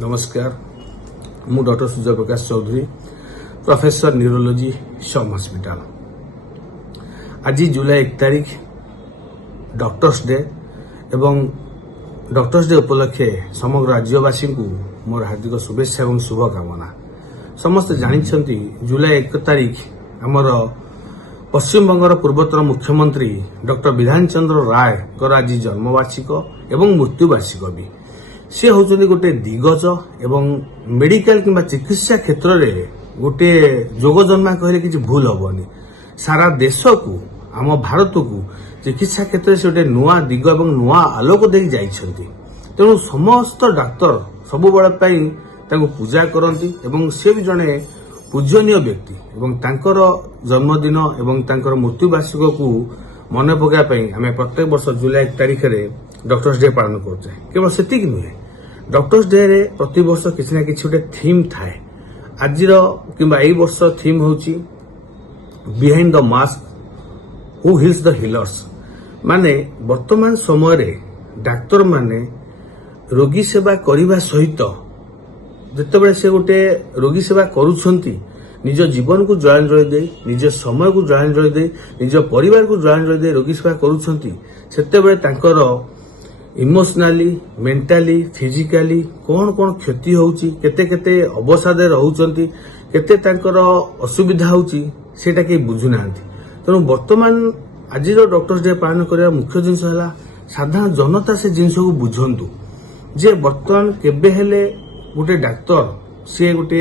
नमस्कार मु doctor Sujay Prakash Chaudhary professor neurology सम hospital. आज जुलाई 1 तारिख डॉक्टर्स डे एवं डॉक्टर्स डे उपलक्षे समग्र राज्यवासी को मोर हार्दिक शुभेच्छा और शुभकामना। समस्त जानते जुलाई 1 तारिख आमर पश्चिम बंगर पूर्वतन मुख्यमंत्री डॉक्टर विधान चंद्र राय आज जन्मवार्षिक एवं मृत्युवार्षिक भी सी होचुनी गोटे दिग्गज एवं मेडिकल किंबा चिकित्सा क्षेत्र में गोटे जोग जन्मा कहले किसी भूल हेनी। सारा देश को आम भारत को चिकित्सा क्षेत्र से गोटे नुआ दिग और नुआ आलोक दे जाइछंती। तेणु समस्त डाक्तर सब बेले पूजा करती एवं से भी जड़े पूजनीय व्यक्ति एवं तांकर जन्मदिन एवं तांकर मृत्युवार्षिक को मन पकाई आम प्रत्येक वर्ष जुलाई 1 तारिख में डॉक्टर्स डे पालन करते। केवल सेतिक नुहे, डॉक्टर्स डे रे प्रति वर्ष किसी ना किसी गोटे थीम थाए। आज किंबा एई वर्ष थीम होची behind the mask who hills the हिलर्स। माने वर्तमान समय रे डाक्तर माने रोगी सेवा करने सहित जितेबाला से गोटे रोगी सेवा करुछंती निज जीवन को जलांजलि दे, निज समय को जलांजलि दे, निज परिवार को जलांजलि दे रोगी सेवा करुछंती सेतेबेले तांकर इमोशनाली मेंटाली फिजिकली कौन कौन क्षति होउची, केते केते अवसादे रहउचंती, केते तांकर असुविधा होउची सेटा के बुझु नांती। तेणु वर्तमान आज डॉक्टर्स डे पालन करने मुख्य जिनस है साधारण जनता से जिनस को बुझंतु जे वर्तमान केबे हेले गोटे डाक्तर सी गोटे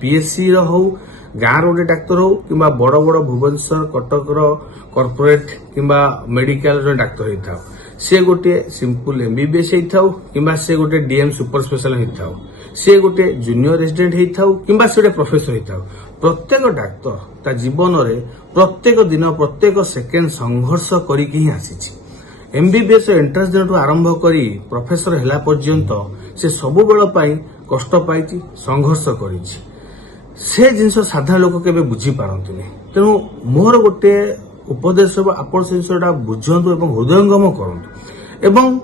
पीएससी हो गाँव गोटे डाक्तर हो कि बड़ बड़ भुवनेश्वर कटक कॉर्पोरेट किंबा मेडिकल डाक्तर होता सी गोटे सिंपल एमबीबीएस होता कि से गोटे डीएम सुपर स्पेशल होता सी गोटे जूनियर रेजिडेंट होता कि से गोटे प्रोफेसर होता। प्रत्येक डाक्तर ता जीवन में प्रत्येक दिन प्रत्येक सेकेंड संघर्ष करके ही आसी। एमबीबीएस एंट्रांस दिन आरंभ करी प्रोफेसर हैला पर्यंत से सब बेल कष्ट पाई संघर्ष करिछि। से जिनस साधारण लोक केबे बुझी पारंतिनी। तेणु मोर गोटे उपदेश आपण से जिनसटा बुझंतु एवं हृदयंगम करंतु एवं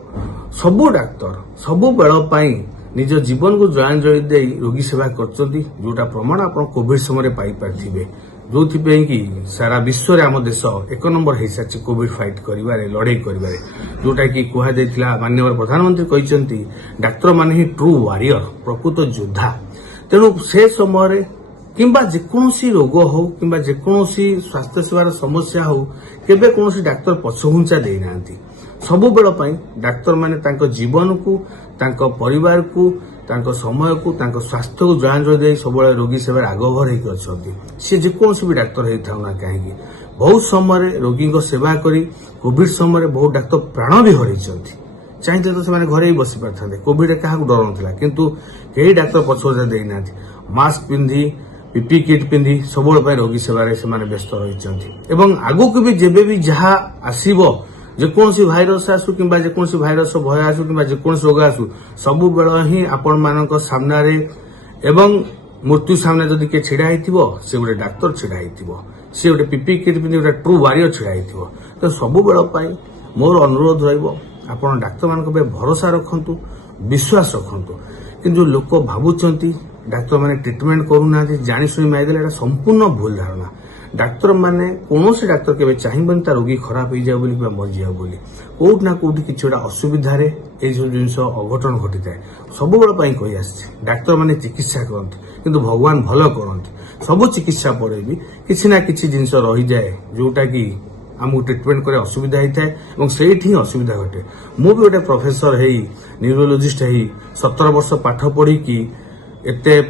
सबु डाक्तर सबु बेल निज जीवन को जलांजलि दे रोगी सेवा करचंती, जोटा प्रमाण आपण कोविड समय पाई पारथिबे। जो कि सारा विश्व रे आम देश 1 नंबर हो सारी कोविड फाइट करिवारे लड़ाई करिवारे, जोटा कि कह देथिला माननीय प्रधानमंत्री कहते डाक्तर माने ही ट्रू वारियर प्रकृत योद्धा। तेणु से समय किंबा जेकोसी रोग हो किंबा जेकोसी स्वास्थ्य सेवार समस्या हो केबे कोनोसी डाक्तर पछघुंचा दे नांती। सबु बेल डाक्तर माने तांको जीवन को तांको परिवार को तांको समय को तांको स्वास्थ्य को जलांजलि दे सब रोगी सेवा आगभर होकर अच्छा सी जेकोसी भी डाक्तर होता ना कहीं बहुत समय रोगी सेवा करी कोविड समय बहुत डाक्तर प्राण भी हरई चाहिए तो से घरे ही बसी पारे। कोविड क्या डर ना किंतु कई डाक्तर पछुआ देना मास्क पिंधि पीपी किट पिंधि सब रोगी सेवार से व्यस्त रही आगक भी जेबे भी जहाँ आसब जेकोसी भाइरस आसू कि जेकोसी भाइरस भय आसू कि जेकोसी रोग आसू सबु बेल ही आपण मानक सामने एवं मृत्यु सामने जदि किए छिड़ा होइथिबो से गोटे डाक्तर छिड़ा होइथिबो, से गोटे पीपी किट पिंधि गोटे ट्रू वारियर छिड़ा होइथिबो। तो सबु बेल मोर अनुरोध रहिबो आपण डाक्तर मानक पे भरोसा रखंतु, विश्वास रखंतु। किंतु लोक भाबुचंती डाक्तर माने ट्रीटमेंट करूना जानी सुनी मारिदेले एटा संपूर्ण भूल धारणा। डाक्तर माने कौन डाक्तर के चाहिए ता रोगी खराब हो जाए मर जाए कौट ना कौट कि असुविधा जिन अघटन घटी थाए सब बेल कही आसी। डाक्तर माने चिकित्सा करते किंतु भगवान भल करते सब चिकित्सा पड़े भी किसी ना किसी जिन रही जाए जोटा कि आमको ट्रीटमेंट करे असुविधा होता है से असुविधा घटे। मु भी गोटे प्रोफेसर है न्यूरोलॉजिस्ट है 17 वर्ष पाठ पढ़ी कि एते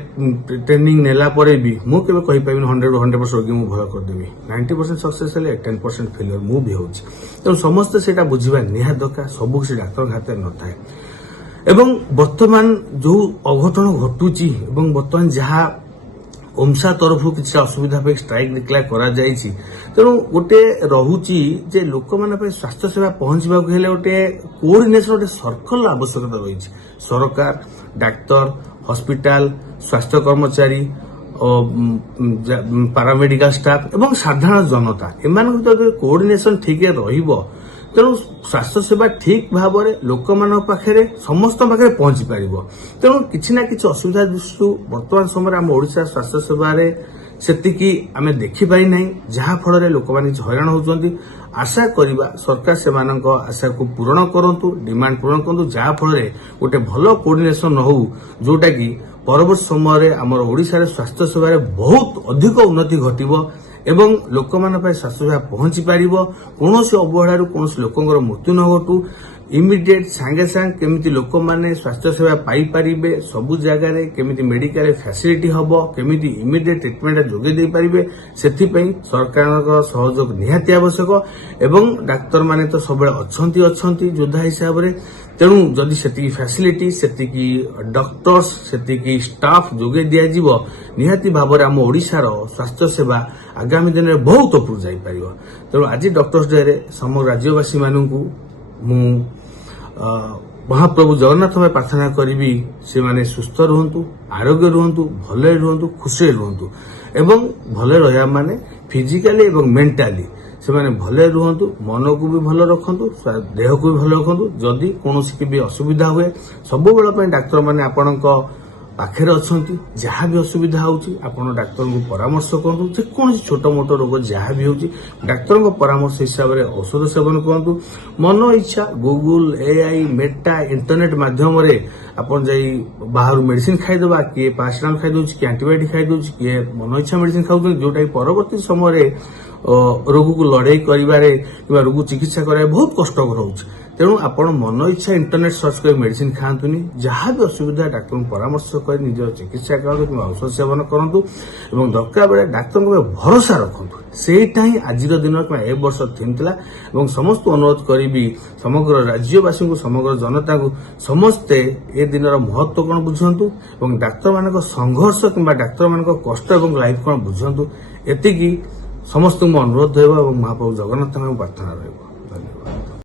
ट्रेनिंग नेला परे भी मु केबे कहि पाइबिन 100% रोगी मु भल कर देबी। 90% सक्सेस हेले 10% फेलियर मु भी होछि। तो समस्त सेटा बुझिबा निहा दरकार, सब किसी डाक्तर हाथ न थाए। एवं वर्तमान जो अघटन घटुची एवं वर्तमान जहाँ ओमसा तरफ किसी असुविधा पे स्ट्राइक डिक्लेयर करा जाइछि। तेणु गोटे रहुची जे लोक माने स्वास्थ्य सेवा पहुंचबा को हेले गोटे कोऑर्डिनेशन गोटे सर्कल आवश्यकता रही। सरकार डाक्तर हॉस्पिटल स्वास्थ्य कर्मचारी पारामेडिकल स्टाफ एवं साधारण जनता एम कोऑर्डिनेशन ठीक रहिबो तेणु स्वास्थ्य सेवा ठीक भाव में लोक मान पाखे समस्त पाखे पहुंची पार तेणु किसी ना किसी असुविधा दृष्टि वर्तमान समय आम ओडिशा स्वास्थ्य सेवा सेतिकी आमे देखिपारी नहीं जहाँ फल लोक मैंने हैरान होती आशा करवा सरकार से आशा को पूरण करंतु डिमांड पूरण करंतु जहाँ फल गोटे भल कोऑर्डिनेशन हो जोटा कि परवर्त समय आमर ओडिशा स्वास्थ्य सेवा बहुत अधिक उन्नति घटिबो एवं लोक मान स्वास्थ्य सेवा पहुंची पार कौन अवहेलू कौन लोकर मृत्यु न घटू इमिडिएट सांगे सांग केमिति लोक माने स्वास्थ्य सेवा पाई पारिबे सबु जगह रे केमिति मेडिकल फैसिलिटी हबो केमिति इमिडिएट ट्रीटमेंट जोगे दे पारिबे सेथि पई सरकार सहयोग निहाती आवश्यक एवं डाक्तर माने तो सबले अछंती योद्धा हिसाब रे तेणु जदि सेतिकी फैसिलिटी सेतिकी डॉक्टर्स सेतिकी स्टाफ जोगे दिया जीवो निहाती भाव में आम ओडिशार स्वास्थ्य सेवा आगामी दिन में बहुत ऊपर जाई पारिबो तेणु आज डॉक्टर्स डे रे समग्र राज्यवासी माननकु मु महाप्रभु जगन्नाथ में प्रार्थना करी से माने सुस्थ रुहतु आरोग्य रुहतु भले रुहतु खुशी रुहतु एवं भले रहा माने फिजिकली एवं मेंटाली से माने भले रुहतु मन को भी भल रखतु देह को भी भल रखतु जदि कौन भी असुविधा हुए सब बेले डाक्तर माने आपणक पाखे अच्छा जहाँ भी असुविधा होची आपण डाक्तर को परामर्श करूँ जेकोसी छोट मोट रोग जहाँ भी होची डाक्तर को परामर्श हिसाब से औषध सेवन करूँ मन इच्छा गूगल एआई मेटा इंटरनेट माध्यम आपन जाई बाहर मेडिसिन खाईदेवा किए पारासिटामोल खाई दउछि किए एंटीबायोटिक खाई दउछि किए मन इच्छा मेडिसिन खाउछन जोटा परवर्ती समय रोग को लड़ाई करिबारे किबा रोग चिकित्सा कराए बहुत कष्टकर होउछि तेणु आपण मन इच्छा इंटरनेट सर्च कर मेडिसिन खातुनी जहाँ भी असुविधा डाक्तर परामर्श कर निज चिकित्सा करतु कि औषध सेवन करूँ और दरकार बेले डाक्तर भरोसा रखु सेटा ही आज दिन ए वर्ष थीम थिला समस्त अनुरोध करी समग्र राज्यवासी को समग्र जनता को समस्ते ए दिन महत्व कौन बुझंतु और डाक्तर मान संघर्ष कि डाक्तर मान कष्ट और लाइफ कौन बुझंतु एतिकी समस्त अनुरोध रहा महाप्रभु जगन्नाथ प्रार्थना रहा।